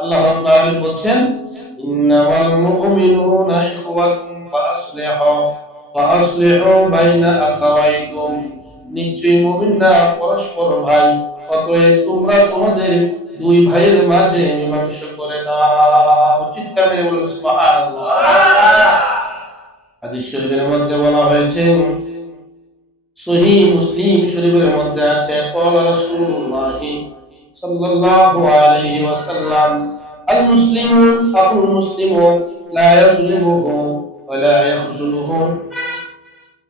আল্লাহ বলছেন, ইন্নামাল মুমিনুনা পরস্পর ভাই, অতএব তোমরা তোমাদের দুই ভাইয়ের মাঝে মীমাংস করে দাও। চিন্তা মধ্যে বলা হয়েছে সহি মুসলিম শরীফের মধ্যে আছে, কল রাসূলুল্লাহ صلى الله عليه وسلم المسلم أخو المسلم لا يظلمه ولا يخذله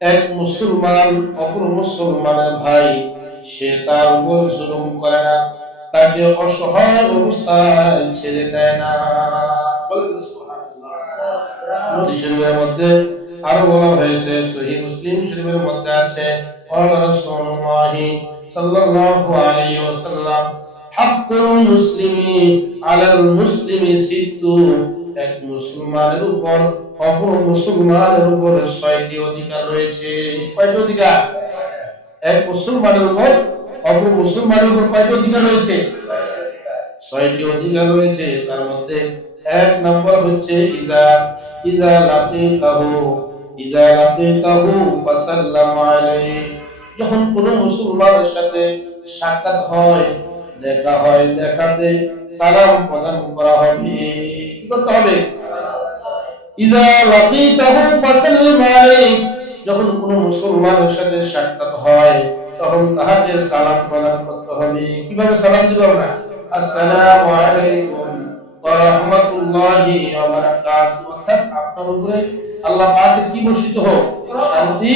এক মুসলমান অপর মুসলমানের ভাই সে তার উপর জুলুম করে না তাকে অসহায় অবস্থায় ছেড়ে দেয় না বলেন সুবহানাল্লাহ। হাদিস শরীফের মধ্যে আরো বলা হয়েছে সহিহ মুসলিম শরীফের মধ্যে আছে قال رسول الله মুসলমানের উপর মুসলমানের ছয়টি অধিকার রয়েছে। কয়টি অধিকার? এক মুসলমানের উপর, অপর মুসলমানের উপর কয়টি অধিকার রয়েছে? ছয়টি অধিকার রয়েছে। তার মধ্যে এক নম্বর হচ্ছে ইদা ইদা লাতে কাহু ইদা লাতে ফাসাল্লাম আলাইহি। যখন কোনো মুসলমানের সাথে সাক্ষাৎ হয় দেখা হয়, দেখাতে সালাম প্রদান করা হবে কি করতে হবে? যখন কোন মুসলমানের সাথে সাক্ষাৎ হয়, তখন তাহাকে সালাম প্রদান করতে হবে। কীভাবে সালাম দিব আমরা? আলাইকুম ওয়া রাহমাতুল্লাহি ওয়া বারাকাতুহু অর্থাৎ আপনার উপরে আল্লাহ কি বর্ষিত হোক? শান্তি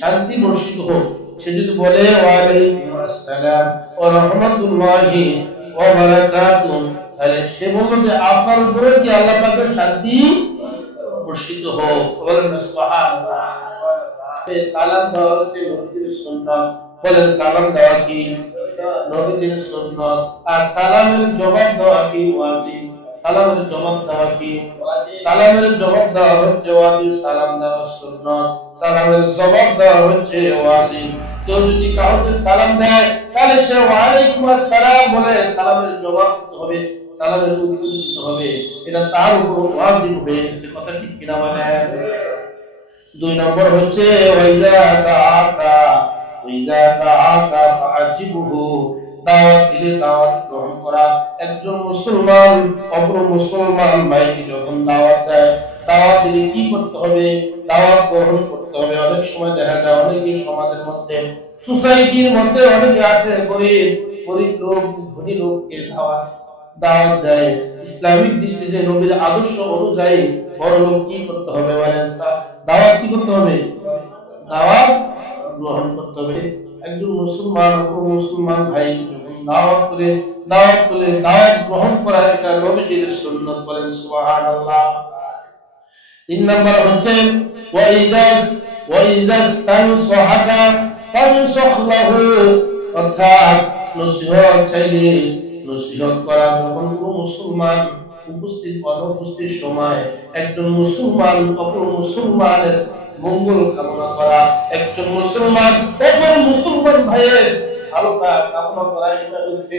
শান্তি বর্ষিত হোক। সে যদি বলে সে যে, আপনার উপরে কি আল্লাহ পাকের শান্তি বর্ষিত হোক? বলেন সালাম দেওয়া সালাম কি? আর সালামের জবাব দেওয়া কি? ওয়াজিব। সালামের জবাব দেওয়া কি? সালামের জবাব দেওয়া হচ্ছে ওয়াজিব, সালাম দেওয়া সুন্নাত। সালামের জবাব দেওয়া হচ্ছে ওয়াজিব। কেউ যদি কাউকে সালাম দেয়, তাহলে সে ওয়ালাইকুম আসসালাম বলে সালামের জবাব হবে, সালামের উত্তর দিতে হবে। এটা তার উপর ওয়াজিব হয়ে গেছে কথা ঠিক কিনা বলেন দুই নম্বর হচ্ছে, ওয়াইদা তাআকা ওয়াইদা তাআকা ফাআজিবুহু দাওয়াত দিলে দাওয়াত করা। একজন মুসলমান, অপর মুসলমান ভাইকে যখন দাওয়াত দেয়, দাওয়াত দিলে কি করতে হবে? দাওয়াত গ্রহণ করতে হবে। অনেক সময় দেখা যায় অনেকে সমাজের মধ্যে, সোসাইটির মধ্যে অনেকে আছে, গরিব গরিব লোক, ধনী লোককে দাওয়াত দাওয়াত দেয়। ইসলামিক দৃষ্টিতে নবীর আদর্শ অনুযায়ী বড় লোক কি করতে হবে মানে দাওয়াত কি করতে হবে? দাওয়াত গ্রহণ করতে হবে। একজন মুসলমান ও মুসলমান ভাই যখন দাওয়াত করে দাওয়াত করে দাওয়াত গ্রহণ করা এটা নবীজির বলেন, সুবহানাল্লাহ। তিন হচ্ছে তানসাহাকা অর্থাৎ নসিহত চাইলে নসিহত করা যখন মুসলমান উপস্থিত, অনুপস্থিত সময় একজন মুসলমান, অপর মুসলমানের মঙ্গল কামনা করা, একজন মুসলমান, অপর মুসলমান ভাইয়ের হালকা কামনা করা, এটা হচ্ছে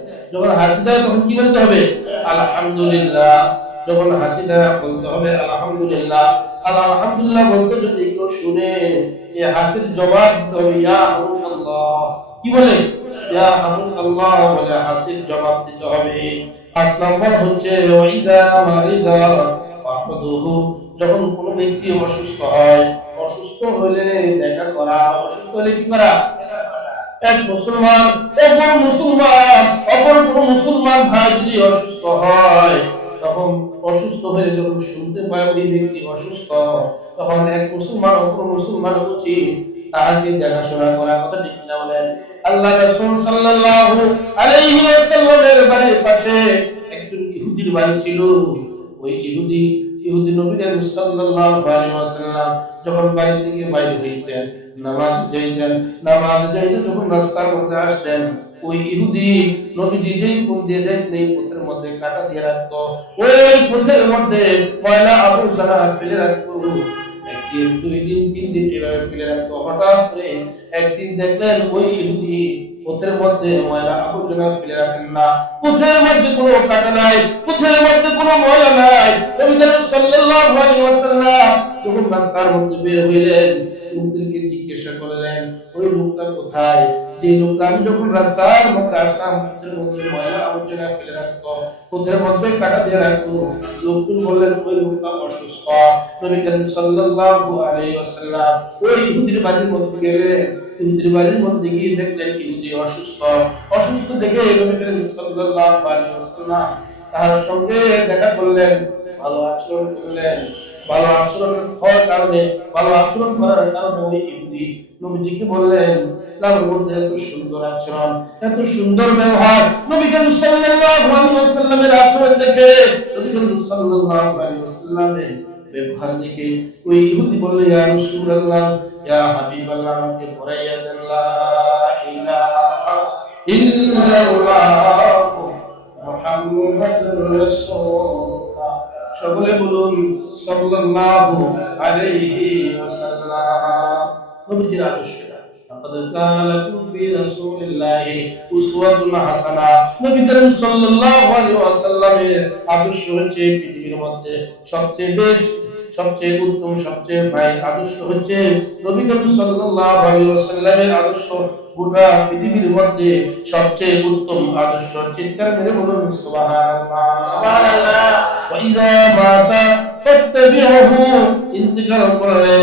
যখন হাসি দেয় তখন কি বলতে হবে? আলহামদুলিল্লাহ। যখন হাসি দেয় বলতে হবে, আলহামদুলিল্লাহ। আলহামদুলিল্লাহ বলতে যদি কেউ শুনে এই হাসির জবাব দিতে হবে কি বলে? হাসির জবাব দিতে হবে। পাঁচ নম্বর হচ্ছে যখন কোন ব্যক্তি অসুস্থ হয়, অসুস্থ হলে দেখা করা, অসুস্থ হলে কি করা? এক মুসলমান, অপর মুসলমান, অপর কোন মুসলমান ভাই যদি অসুস্থ হয়, তখন অসুস্থ হয়ে যখন শুনতে পায় ওই ব্যক্তি অসুস্থ, তখন এক মুসলমান, অপর মুসলমান উচিত তাহাকে দেখাশোনা করা কথা ঠিক না বলেন? আল্লাহ বাড়ির পাশে একজন ইহুদির বাড়ি ছিল। ওই ইহুদি ইহুদি যখন বাড়ি থেকে বাইরে হইতেন নামাজ যাইতেন, নামাজ যাইতে যখন মধ্যে আসতেন, ওই ইহুদি নবীজি যেই দিয়ে যাইতেন এই মধ্যে কাটা দিয়ে রাখতো। ওই মধ্যে ময়লা আবর্জনা ফেলে রাখতো। একদিন হঠাৎ দেখলেন ওই ইহুদি মধ্যে ময়লা আবর্জনা ফেলে রাখেন না। পুত্রের মধ্যে কোনো কাটা নাই মধ্যে কোনো ময়লা নাই। নবী রাস্তার মধ্যে বের হইলেন লোকদেরকে জিজ্ঞাসা করলেন, ওই লোকটা কোথায়? যে লোকটা, আমি যখন রাস্তার মধ্যে আসতাম পুত্রের মধ্যে ময়লা আবর্জনা ফেলে রাখতো পুত্রের মধ্যে কাটা দিয়ে রাখতো। লোকজন বললেন, ওই লোকটা অসুস্থ। নবী করিম সাল্লাল্লাহু আলাইহি ওয়াসাল্লাম ওই ইহুদির বাড়ির মধ্যে গেলেন। ইহুদির বাড়ির মধ্যে গিয়ে দেখলেন ইহুদি অসুস্থ। অসুস্থ দেখে নবী করিম সাল্লাল্লাহু আলাইহি ওয়াসাল্লাম তার সঙ্গে দেখা করলেন, ভালো আচরণ করলেন। ভালো আচরণের ফল কারণে, ভালো আচরণ করার কারণে ওই ইহুদি নবীজিকে বললেন, ইসলামের মধ্যে এত সুন্দর আচরণ, এত সুন্দর ব্যবহার। নবী করিম সাল্লাল্লাহু আলাইহি ওয়াসাল্লামের আচরণ দেখে নবী করিম সাল্লাল্লাহু আলাইহি ওয়াসাল্লামের ব্যবহার দেখে ওই ইহুদি বললে, ইয়া রাসূলুল্লাহ, ইয়া হাবিবাল্লাহ, আমাকে পড়াইয়া দেন, লা ইলাহা ইল্লাল্লাহ, মুহাম্মাদুর রাসূলুল্লাহ। সকলে বলুন সাল্লাল্লাহু আলাইহি ওয়াসাল্লাম নবীজির আদর্শ لقد كان لكم في رسول الله أسوة حسنة নবী করিম সাল্লাল্লাহু আলাইহি ওয়াসাল্লামের আদর্শ হচ্ছে পৃথিবীর মধ্যে সবচেয়ে বেশ সবচেয়ে উত্তম সবচেয়ে ভাই আদর্শ হচ্ছে নবী করিম সাল্লাল্লাহু আলাইহি ওয়াসাল্লামের আদর্শ গোটা পৃথিবীর মধ্যে সবচেয়ে উত্তম আদর্শ। চিৎকার মেরে বলুন সুবহানাল্লাহ। সুবহানাল্লাহ। মাতা ফাত্তাবি'হু ইন্তিকাল করলে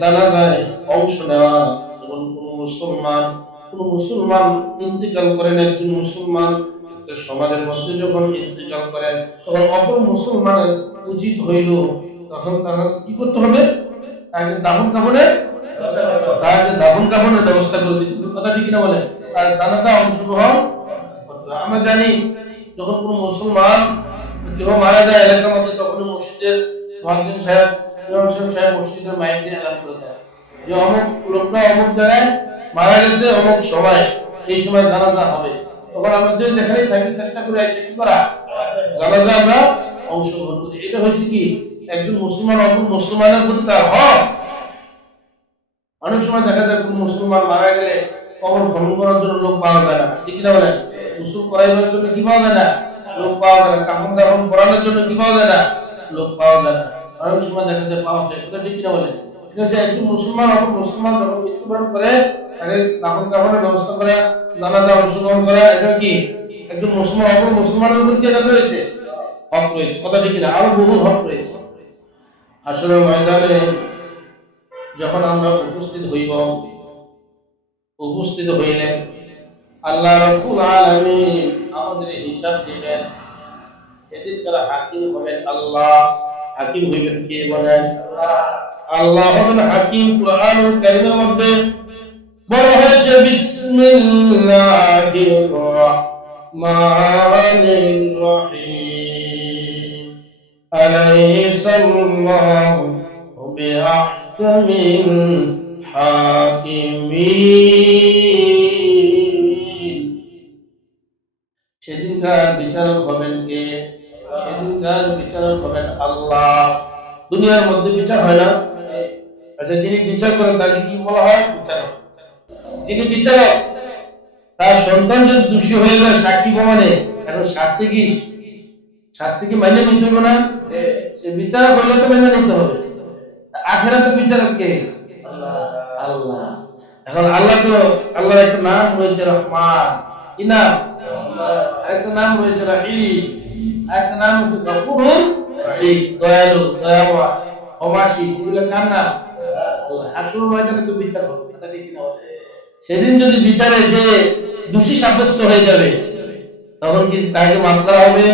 জানাজায় অংশ নেওয়া কোন মুসলমান কোন মুসলমান ইন্তিকাল করেন একজন মুসলমান সমাজের মধ্যে যখন ইন্তিকাল করেন তখন অপর মুসলমানের উচিত হইল তখন তারা কি করতে হবে? তাকে দাফন কাফনের তাকে দাফন কাফনের ব্যবস্থা করে দিতে হবে। কথা ঠিক কিনা বলেন? আর জানাজা অংশগ্রহণ করতে। আমরা জানি, যখন কোন মুসলমান কেউ মারা যায়, এলাকার মধ্যে তখন মসজিদের মহাজিন সাহেব মসজিদের মাইক দিয়ে এলান করে দেয়। যে অমুক লোকটা অমুক জায়গায় মারা গেছে, অমুক সময়, এই সময় জানাজা হবে। তখন আমরা যে যেখানেই থাকি, চেষ্টা করে আসি কি করা? জানাজা আমরা অংশগ্রহণ করি। এটা হচ্ছে কি? একজন মুসলমান অপর মুসলমানের প্রতি তার হক। অনেক সময় দেখা যায় কোন মুসলমান মারা গেলে কবর খনন করার জন্য লোক পাওয়া যায় না। ঠিক না বলেন? উসুল করাইবার জন্য কি পাওয়া যায় না? লোক পাওয়া যায় না। কাপড় দাপন করানোর জন্য কি পাওয়া যায় না? লোক পাওয়া যায় না। অনেক সময় দেখা যায় পাওয়া যায়। কথা ঠিক না ঠিক একজন মুসলমান অপর মুসলমান যখন মৃত্যুবরণ করে, তাকে কাপড়ের ব্যবস্থা করা, জানাজা অংশগ্রহণ করা, এটা কি? একজন মুসলমান অপর মুসলমানের উপর কি রয়েছে? হক রয়েছে। কথা ঠিক না আরও বহু হক রয়েছে। আসলে ময়দানে যখন আমরা উপস্থিত হইব, উপস্থিত হইলেন আল্লাহ রাব্বুল আলামিন আমাদের হিসাব দিবেন। এদিন তারা হাকিম হবেন আল্লাহ। হাকিম হইবেন কে বলেন? আল্লাহ হবেন হাকিম কোরআনুল কারীমের মধ্যে। বড় হয়েছে, বিসমিল্লাহির রহমানির রহিম। আলাইহিসসাল্লাহু বিআহকামিল হাকিমিন সেদিনকার বিচারক হবেন কে? সেদিনকার বিচারক হবেন আল্লাহ। দুনিয়ার মধ্যে বিচার হয় না? আচ্ছা যিনি বিচার করেন তাকে কি বলা হয়? বিচারক। যিনি বিচারক, তার সন্তান যদি দোষী হয়ে যায়, সাক্ষী প্রমাণে এখন শাস্তি কি? শাস্তি কি মাইনে নিতে না? সে বিচারক হইলে তো মেনে নিতে হবে। আখেরাতে বিচারক কে? আল্লাহ। এখন আল্লাহ তো আল্লাহর একটা নাম রয়েছে রহমান। কি নাম? রয়েছে রাহিম। আরেকটা নাম হচ্ছে রহিম দয়ালু দয়াময় ক্ষমাশী এগুলো কার নাম? আল্লাহ। ময়দানে তো বিচার হবে সেদিন যদি বিচারে যে দোষী সাব্যস্ত হয়ে যাবে তখন কি তাকে মাফ করা হবে?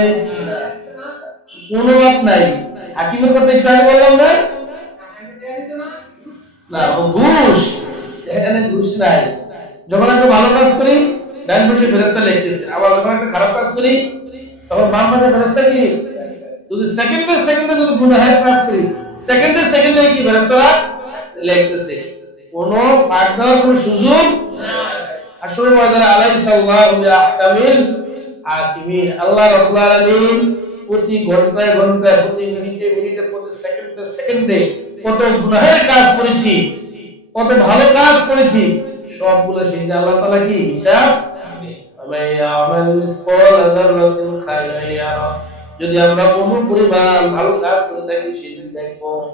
কোনো মাপ নাই হাকিমের কথা একটু আগে বললাম না? আল্লাহ আলামিন প্রতি ঘন্টায় ঘন্টায়, প্রতি মিনিটে মিনিটে, প্রতি সেকেন্ডে সেকেন্ডে কত গুনাহের কাজ করেছি, কত ভালো কাজ করেছি, সবগুলো সেই আল্লাহ তালা কি হিসাব? যদি আমরা পরিমাণ ভালো কাজ করে থাকি, সেদিন দেখব।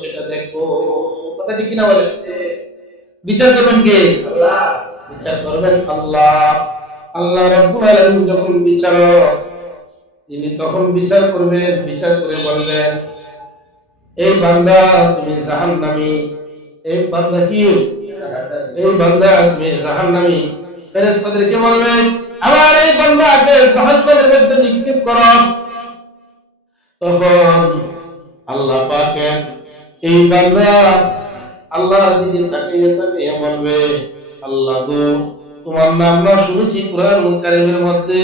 সেটা দেখব। কথা বিচার তিনি তখন বিচার করবেন, বিচার করে বলবেন এই বান্দা তুমি জাহান্নামী। এই বান্দা কি? এই বান্দা তুমি জাহান্নামী। ফেরেশতাদেরকে করো। তখন আল্লাহ পাকের এই বান্দা আল্লাহ দিকে তাকিয়ে তাকিয়ে বলবে, আল্লাহ গো, তোমার নাম না শুনেছি কোরআন কারিমের মধ্যে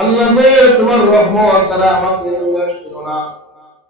আল্লাহু তোমার রহমত ছাড়া আমাকে নিরাশ না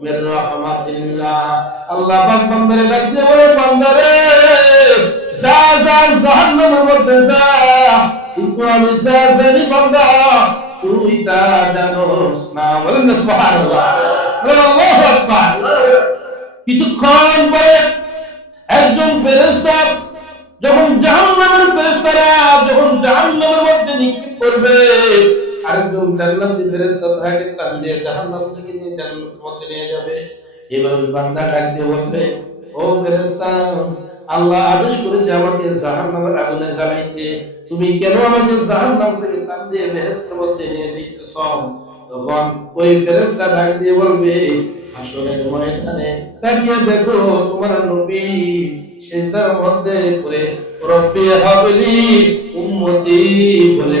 বান্দারে ডাক বলে কিছুক্ষণ পরে একজন ফেরেশতা যখন জাহান্নামের ফেরেশতারা, যখন জাহান্নামের মধ্যে নিক্ষেপ করবে আরেকজন জান্নাতি ফেরেশতা তাকে টান দিয়ে জাহান্নাম থেকে নিয়ে জান্নাতের মধ্যে নিয়ে যাবে। এভাবে বান্দা ডাক দিয়ে বলবে, ও ফেরেশতা, আল্লাহ আদেশ করেছে আমাকে জাহান্নামের আগুনে জ্বালাইতে। তুমি কেন আমাকে জাহান্নাম থেকে টান দিয়ে বেহেশতের মধ্যে নিয়ে যাইতেছ? তখন ওই ফেরেশতা ডাক দিয়ে বলবে হাসরের ময়দানে তাকিয়ে দেখো, তোমার নবী সিজদার মধ্যে করে রব্বি হাবলি উম্মতি বলে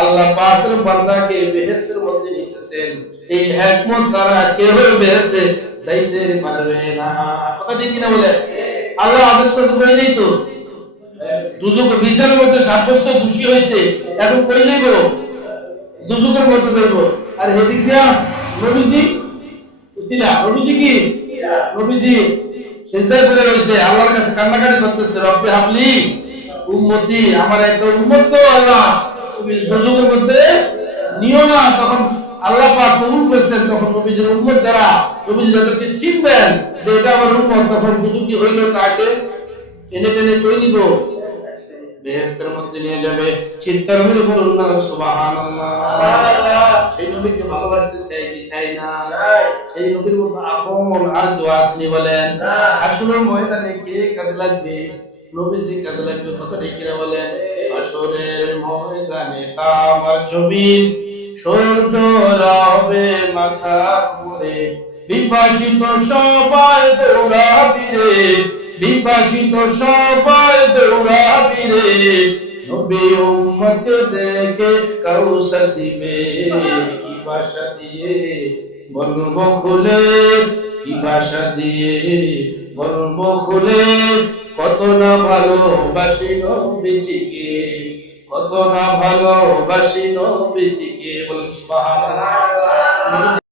আল্লাহ পাকের বান্দাকে বেহেশতের মধ্যে নিতেছেন। এই দ্বারা কেউ বেহেশতে পারবে না। কথা ঠিক কিনা বলে? আল্লাহ আদেশ তো? দুজক বিচারের মধ্যে সাব্যস্ত খুশি হয়েছে। এখন দুজকের মধ্যে আর হেদিক দিয়া নবীজি? বুঝছিলা নবীজি কি? নবীজি রয়েছে। আল্লাহর কাছে কান্নাকাটি করতেছে, রব্বে হাবলি, উম্মতি, আমার একটা উম্মত আল্লাহ। দুজকের মধ্যে নিও না। তখন আল্লাহ পাক কবুল করছেন। তখন নবীজির উম্মত যারা নবীজি যাদেরকে চিনবেন যে এটা আমার উম্মত তখন দুজকি হইল তাকে টেনে টেনে কই দিব বেহেশতের মধ্যে নিয়ে যাবে। চিৎকার করে বলুন না সুবহানাল্লাহ। সেই নবীকে ভালোবাসতে চাই কি চাই না? সেই নবীর মতো আপন আর দোয়া আসনি বলেন। আসলে ময়দানে কে কাজে লাগবে? নবীজি কাজে লাগবে কথা ঠিক কিনা বলেন? আসরের ময়দানে কামার জমিন সূর্য রবে মাথা করে বিভাজিত সবাই দৌড়াবি রে বিভাজিত সবাই দৌড়াবি রে নবী উম্মত দেখে কাউসার দিবে কি ভাষা দিয়ে বলব খুলে কি ভাষা দিয়ে বলব খুলে কত না ভালোবাসি নবীজিকে? কত না ভালোবাসি নবীজিকে? বলুন সুবহানাল্লাহ।